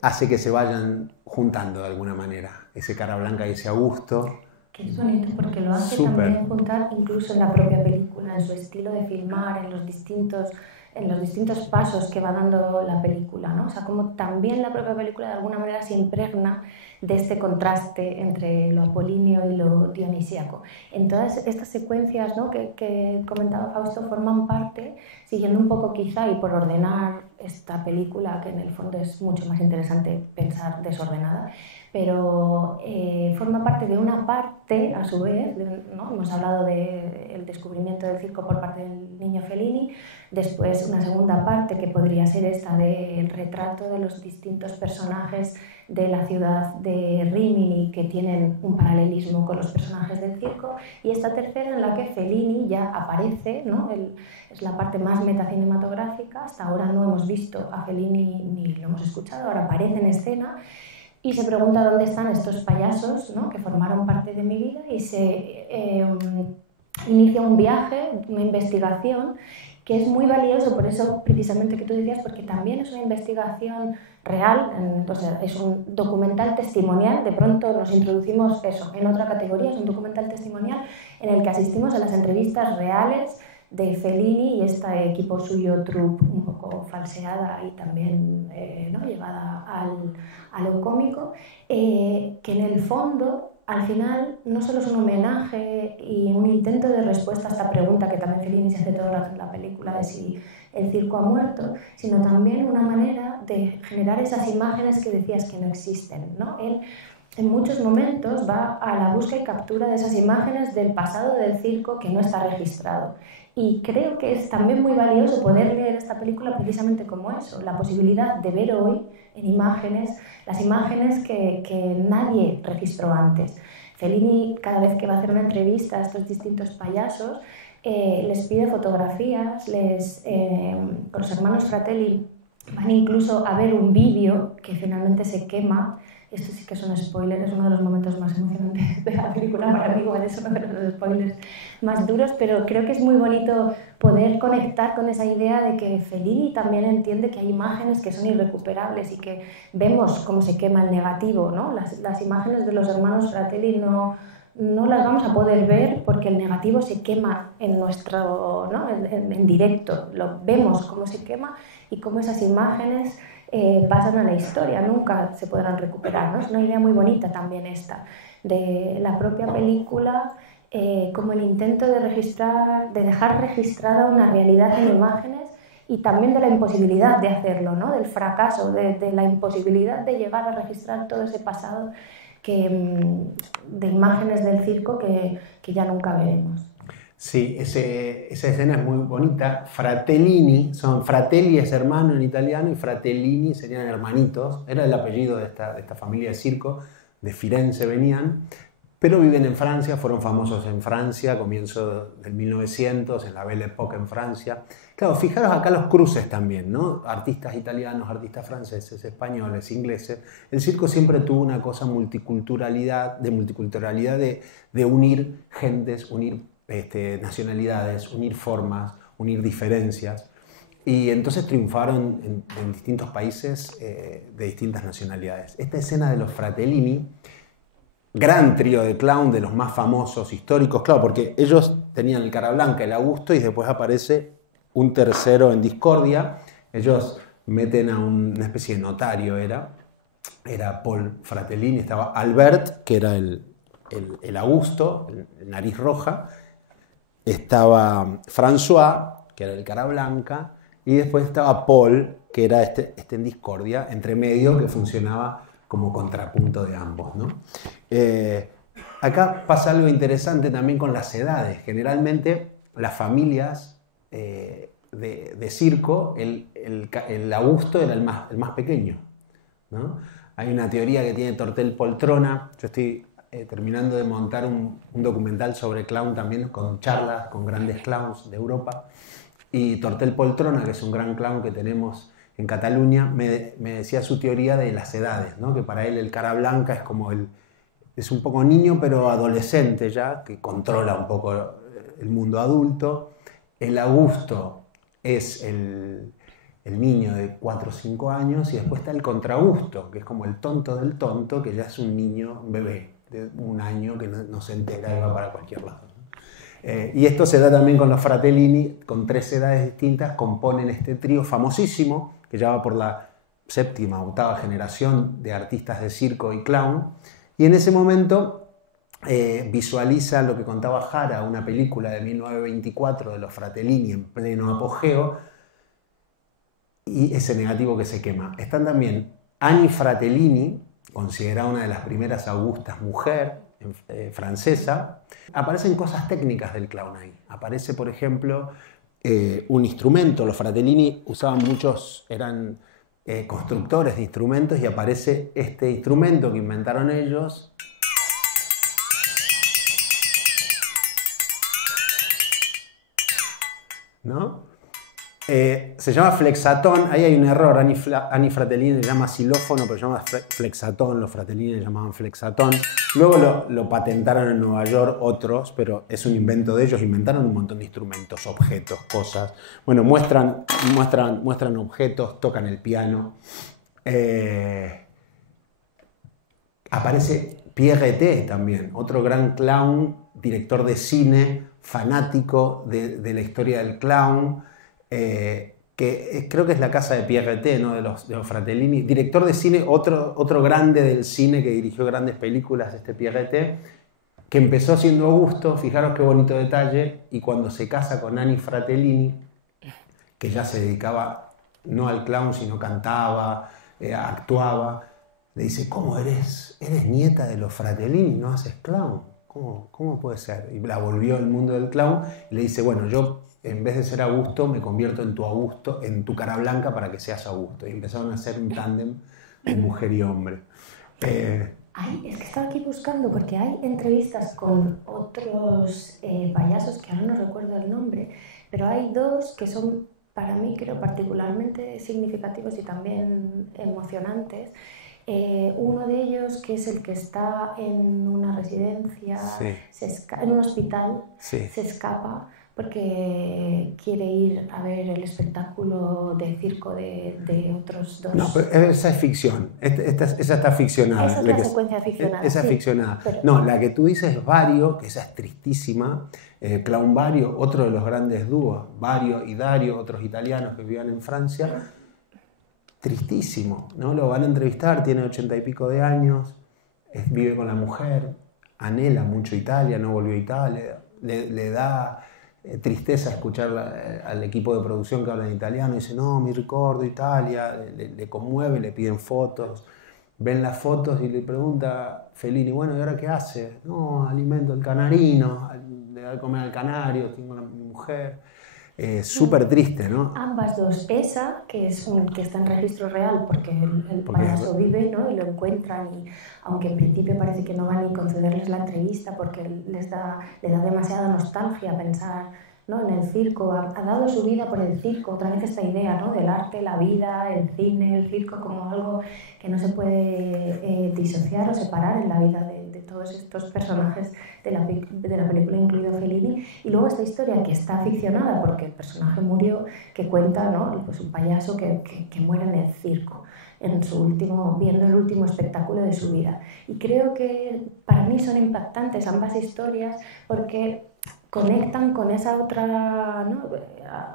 hace que se vayan juntando de alguna manera, ese Carablanca y ese Augusto. Que es bonito porque lo hace también juntar incluso en la propia película, en su estilo de filmar, en los distintos pasos que va dando la película, ¿no? O sea, como también la propia película de alguna manera se impregna de este contraste entre lo apolíneo y lo dionisíaco. En todas estas secuencias, ¿no?, que comentaba Fausto, forman parte, siguiendo un poco quizá y por ordenar esta película, que en el fondo es mucho más interesante pensar desordenada, pero forma parte de una parte, a su vez, ¿no? Hemos hablado del descubrimiento del circo por parte del niño Fellini, después una segunda parte que podría ser esta del retrato de los distintos personajes de la ciudad de Rímini que tienen un paralelismo con los personajes del circo, y esta tercera en la que Fellini ya aparece, ¿no? Es la parte más metacinematográfica. Hasta ahora no hemos visto a Fellini ni lo hemos escuchado, ahora aparece en escena y se pregunta dónde están estos payasos, ¿no?, que formaron parte de mi vida, y se inicia un viaje, una investigación que es muy valioso, por eso precisamente que tú decías, porque también es una investigación real, entonces es un documental testimonial. De pronto nos introducimos eso en otra categoría, es un documental testimonial en el que asistimos a las entrevistas reales de Fellini y este equipo suyo, troupe, un poco falseada y también ¿no?, llevada a lo cómico, que en el fondo, al final, no solo es un homenaje y un intento de respuesta a esta pregunta que también Fellini se hace todo el rato en la película de si el circo ha muerto, sino también una manera de generar esas imágenes que decías que no existen, ¿no? Él, en muchos momentos, va a la búsqueda y captura de esas imágenes del pasado del circo que no está registrado. Y creo que es también muy valioso poder leer esta película precisamente como eso, la posibilidad de ver hoy en imágenes las imágenes que nadie registró antes. Fellini, cada vez que va a hacer una entrevista a estos distintos payasos, les pide fotografías, con los hermanos Fratelli van incluso a ver un vídeo que finalmente se quema. Esto sí que es un spoiler, es uno de los momentos más emocionantes de la película para mí, igual es uno de los spoilers más duros, pero creo que es muy bonito poder conectar con esa idea de que Fellini también entiende que hay imágenes que son irrecuperables y que vemos cómo se quema el negativo, ¿no? Las imágenes de los hermanos Fratelli no las vamos a poder ver porque el negativo se quema en nuestro, ¿no?, en directo, lo vemos cómo se quema y cómo esas imágenes pasan a la historia, nunca se podrán recuperar, ¿no? Es una idea muy bonita también esta, de la propia película, como el intento de dejar registrada una realidad en imágenes, y también de la imposibilidad de hacerlo, ¿no?, del fracaso, de la imposibilidad de llegar a registrar todo ese pasado de imágenes del circo que ya nunca veremos. Sí, esa escena es muy bonita. Fratellini, Fratelli es hermano en italiano y Fratellini serían hermanitos, era el apellido de esta familia de circo, de Firenze venían, pero viven en Francia, fueron famosos en Francia a comienzos del 1900, en la Belle Époque en Francia. Claro, fijaros acá los cruces también, ¿no? Artistas italianos, artistas franceses, españoles, ingleses. El circo siempre tuvo una cosa de multiculturalidad, de unir gentes, unir nacionalidades, unir formas, unir diferencias, y entonces triunfaron en distintos países de distintas nacionalidades. Esta escena de los Fratellini, gran trío de clown, de los más famosos históricos, claro, porque ellos tenían el Carablanca, el Augusto, y después aparece un tercero en discordia. Ellos meten a una especie de notario, era Paul Fratellini, estaba Albert, que era el Augusto, el nariz roja, estaba François, que era el Carablanca, y después estaba Paul, que era este en discordia, entre medio, que funcionaba como contrapunto de ambos, ¿no? Acá pasa algo interesante también con las edades. Generalmente las familias de circo, el Augusto era el más pequeño, ¿no? Hay una teoría que tiene Tortel Poltrona, yo estoy terminando de montar un documental sobre clown también, con charlas con grandes clowns de Europa. Y Tortel Poltrona, que es un gran clown que tenemos en Cataluña, me decía su teoría de las edades, ¿no? Que para él el cara blanca es como es un poco niño, pero adolescente ya, que controla un poco el mundo adulto. El Augusto es el niño de 4 o 5 años, y después está el Contragusto, que es como el tonto del tonto, que ya es un niño, un bebé de 1 año que no se entera y va para cualquier lado. Y esto se da también con los Fratellini, con 3 edades distintas, componen este trío famosísimo, que ya va por la 7ª, 8ª generación de artistas de circo y clown, y en ese momento visualiza lo que contaba Jara, una película de 1924 de los Fratellini en pleno apogeo, y ese negativo que se quema. Están también Annie Fratellini, considerada una de las primeras Augustas mujer, francesa. Aparecen cosas técnicas del clown ahí. Aparece, por ejemplo, un instrumento. Los Fratellini usaban muchos, eran constructores de instrumentos, y aparece este instrumento que inventaron ellos. ¿No? Se llama flexatón, ahí hay un error. Annie Fratellini le llama xilófono, pero se llama flexatón, los Fratellini le llamaban flexatón. Luego lo patentaron en Nueva York otros, pero es un invento de ellos. Inventaron un montón de instrumentos, objetos, cosas. Bueno, muestran objetos, tocan el piano. Aparece Pierre T. también, otro gran clown, director de cine, fanático de la historia del clown. Que creo que es la casa de Pierre T, ¿no? de los Fratellini, director de cine, otro grande del cine que dirigió grandes películas, este Pierre T, que empezó siendo Augusto, fijaros qué bonito detalle, y cuando se casa con Annie Fratellini, que ya se dedicaba no al clown, sino cantaba, actuaba, le dice: ¿cómo eres nieta de los Fratellini, no haces clown? ¿Cómo puede ser? Y la volvió al mundo del clown, y le dice: bueno, yo en vez de ser Augusto, me convierto en tu Augusto, en tu cara blanca, para que seas Augusto. Y empezaron a hacer un tándem de mujer y hombre. Es que estaba aquí buscando, porque hay entrevistas con otros payasos, que ahora no recuerdo el nombre, pero hay 2 que son, para mí, creo, particularmente significativos y también emocionantes. Uno de ellos, que es el que está en una residencia, Sí. en un hospital, Sí. se escapa porque quiere ir a ver el espectáculo de circo de otros 2. No, pero esa es ficción. Esa está ficcionada. Esa es la secuencia ficcionada. Esa es ficcionada. Pero... No, la que tú dices es Vario, que esa es tristísima. Clown Vario, otro de los grandes dúos. Vario y Dario, otros italianos que vivían en Francia. Tristísimo, ¿no? Lo van a entrevistar, tiene 80 y pico de años, vive con la mujer, anhela mucho Italia, no volvió a Italia, le da tristeza escuchar al equipo de producción que habla en italiano, y dice: no, mi ricordo Italia, le conmueve, le piden fotos, ven las fotos y le pregunta Fellini: bueno, ¿y ahora qué hace? No, alimento al canarino, le da de comer al canario, tengo a mi mujer. Súper triste, ¿no? Ambas 2. Esa, que está en registro real, porque el payaso vive, ¿no? Y lo encuentran, y aunque en principio parece que no van ni concederles la entrevista porque le da demasiada nostalgia pensar, ¿no? en el circo, ha dado su vida por el circo, otra vez esta idea, ¿no? del arte, la vida, el cine, el circo como algo que no se puede disociar o separar en la vida de todos estos personajes de la película, incluido Fellini. Y luego esta historia que está ficcionada porque el personaje murió, que cuenta, ¿no? pues un payaso que muere en el circo, viendo el último espectáculo de su vida. Y creo que para mí son impactantes ambas historias porque conectan con esa otra, ¿no?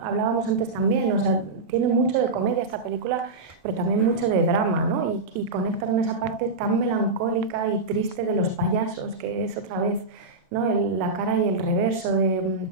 Hablábamos antes también, o sea, tiene mucho de comedia esta película, pero también mucho de drama, ¿no? Y conecta con esa parte tan melancólica y triste de los payasos, que es otra vez, ¿no? La cara y el reverso de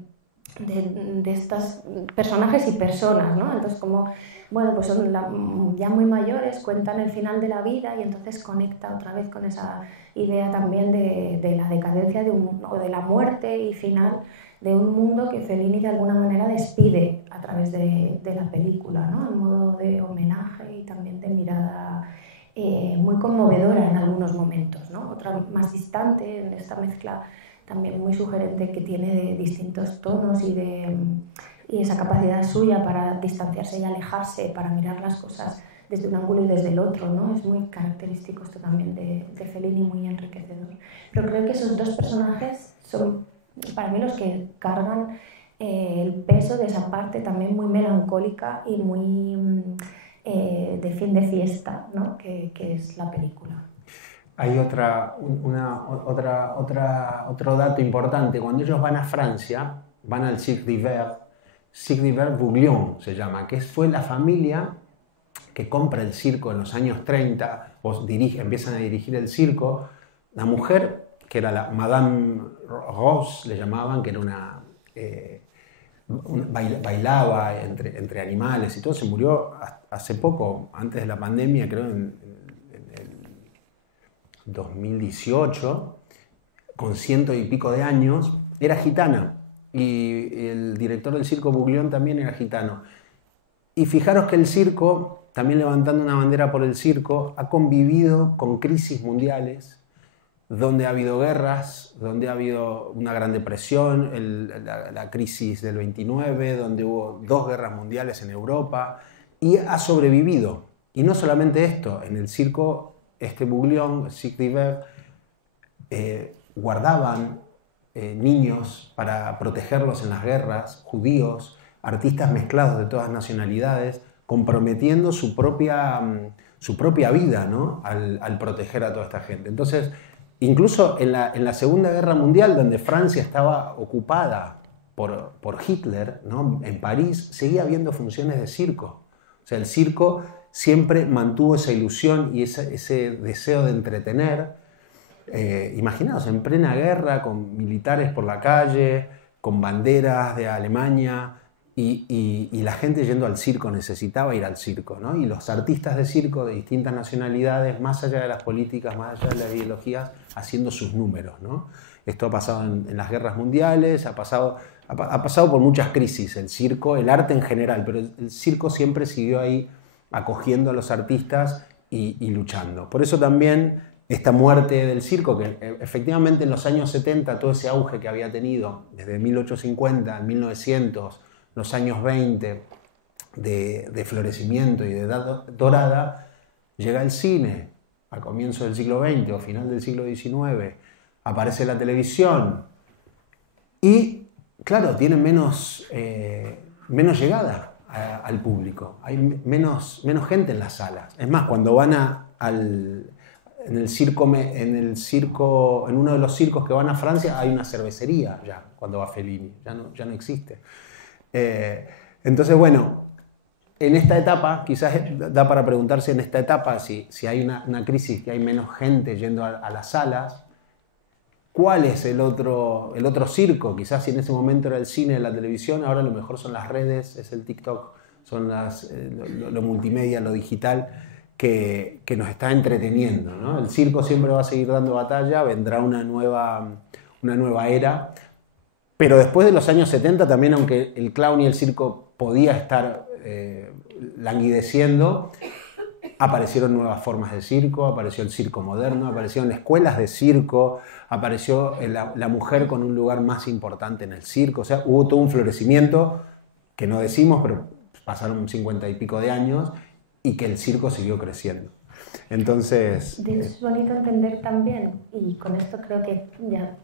estos personajes y personas, ¿no? Entonces, como, bueno, pues son ya muy mayores, cuentan el final de la vida, y entonces conecta otra vez con esa idea también de la decadencia o de la muerte y final de un mundo que Fellini de alguna manera despide a través de la película, ¿no? En modo de homenaje y también de mirada muy conmovedora en algunos momentos, ¿no? otra más distante, en esta mezcla también muy sugerente que tiene de distintos tonos y esa capacidad suya para distanciarse y alejarse, para mirar las cosas desde un ángulo y desde el otro, ¿no? Es muy característico esto también de Fellini, muy enriquecedor. Pero creo que esos dos personajes son para mí los que cargan el peso de esa parte también muy melancólica y muy de fin de fiesta, ¿no? que es la película. Hay otro dato importante. Cuando ellos van a Francia, van al Cirque d'Hiver Bouglione se llama, que fue la familia que compra el circo en los años 30, empiezan a dirigir el circo. La mujer, que era la Madame Rose, le llamaban, que era bailaba entre animales y todo, se murió hace poco, antes de la pandemia, creo en el 2018, con 100 y pico de años, era gitana, y el director del circo Bouglione también era gitano. Y fijaros que el circo, también levantando una bandera por el circo, ha convivido con crisis mundiales, donde ha habido guerras, donde ha habido una gran depresión, la crisis del 29, donde hubo 2 guerras mundiales en Europa, y ha sobrevivido. Y no solamente esto, en el circo, Bouglione, el Cirque d'Hiver, guardaban niños para protegerlos en las guerras, judíos, artistas mezclados de todas nacionalidades, comprometiendo su propia vida, ¿no? al proteger a toda esta gente. Entonces, incluso en la Segunda Guerra Mundial, donde Francia estaba ocupada por Hitler, ¿no? En París, seguía habiendo funciones de circo. O sea, el circo siempre mantuvo esa ilusión y ese deseo de entretener. Imaginaos, en plena guerra, con militares por la calle, con banderas de Alemania, y la gente yendo al circo, necesitaba ir al circo, ¿no? Y los artistas de circo de distintas nacionalidades, más allá de las políticas, más allá de las ideologías, haciendo sus números, ¿no? Esto ha pasado en las guerras mundiales, ha pasado por muchas crisis, el circo, el arte en general, pero el circo siempre siguió ahí acogiendo a los artistas y luchando. Por eso también esta muerte del circo, que efectivamente en los años 70, todo ese auge que había tenido, desde 1850 a 1900, los años 20 de florecimiento y de edad dorada, llega el cine a comienzo del siglo XX o final del siglo XIX, aparece la televisión y, claro, tiene menos llegada al público, hay menos gente en las salas. Es más, cuando van en uno de los circos que van a Francia, hay una cervecería ya, cuando va Fellini, ya no existe. Entonces, bueno, en esta etapa, quizás da para preguntarse en esta etapa si hay una crisis, que hay menos gente yendo a las salas, ¿cuál es el otro circo? Quizás si en ese momento era el cine, la televisión, ahora a lo mejor son las redes, es el TikTok, son lo multimedia, lo digital, que nos está entreteniendo, ¿no? El circo siempre va a seguir dando batalla, vendrá una nueva era. Pero después de los años 70 también, aunque el clown y el circo podía estar languideciendo, aparecieron nuevas formas de circo, apareció el circo moderno, aparecieron escuelas de circo, apareció la mujer con un lugar más importante en el circo. O sea, hubo todo un florecimiento que no decimos, pero pasaron 50 y pico de años y que el circo siguió creciendo. Entonces... Es bonito entender también, y con esto creo que ya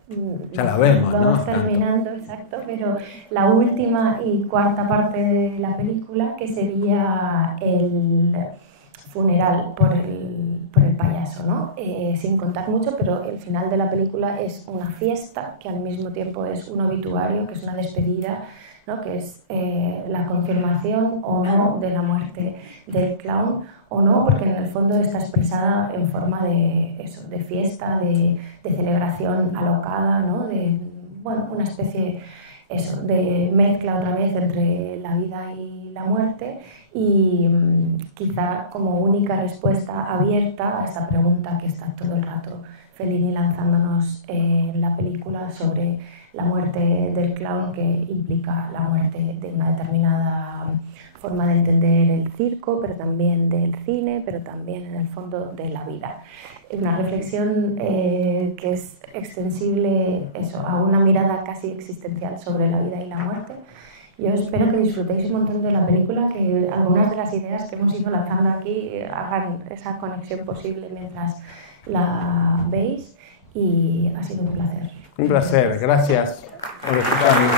la vemos, vamos ¿no? terminando, exacto, pero la última y cuarta parte de la película, que sería el funeral por el payaso, ¿no? Sin contar mucho, pero el final de la película es una fiesta que al mismo tiempo es un obituario, que es una despedida, ¿no? Que es la confirmación o no de la muerte del clown, o no, porque en el fondo está expresada en forma de fiesta, de celebración alocada, ¿no? Una especie de mezcla otra vez entre la vida y la muerte, Y quizá como única respuesta abierta a esta pregunta que está todo el rato Fellini lanzándonos en la película sobre la muerte del clown, que implica la muerte de una determinada forma de entender el circo, pero también del cine, pero también en el fondo de la vida. Una reflexión que es extensible eso, a una mirada casi existencial sobre la vida y la muerte. Yo espero que disfrutéis un montón de la película, que algunas de las ideas que hemos ido lanzando aquí hagan esa conexión posible mientras la veis, y ha sido un placer. Un placer, gracias por escucharnos.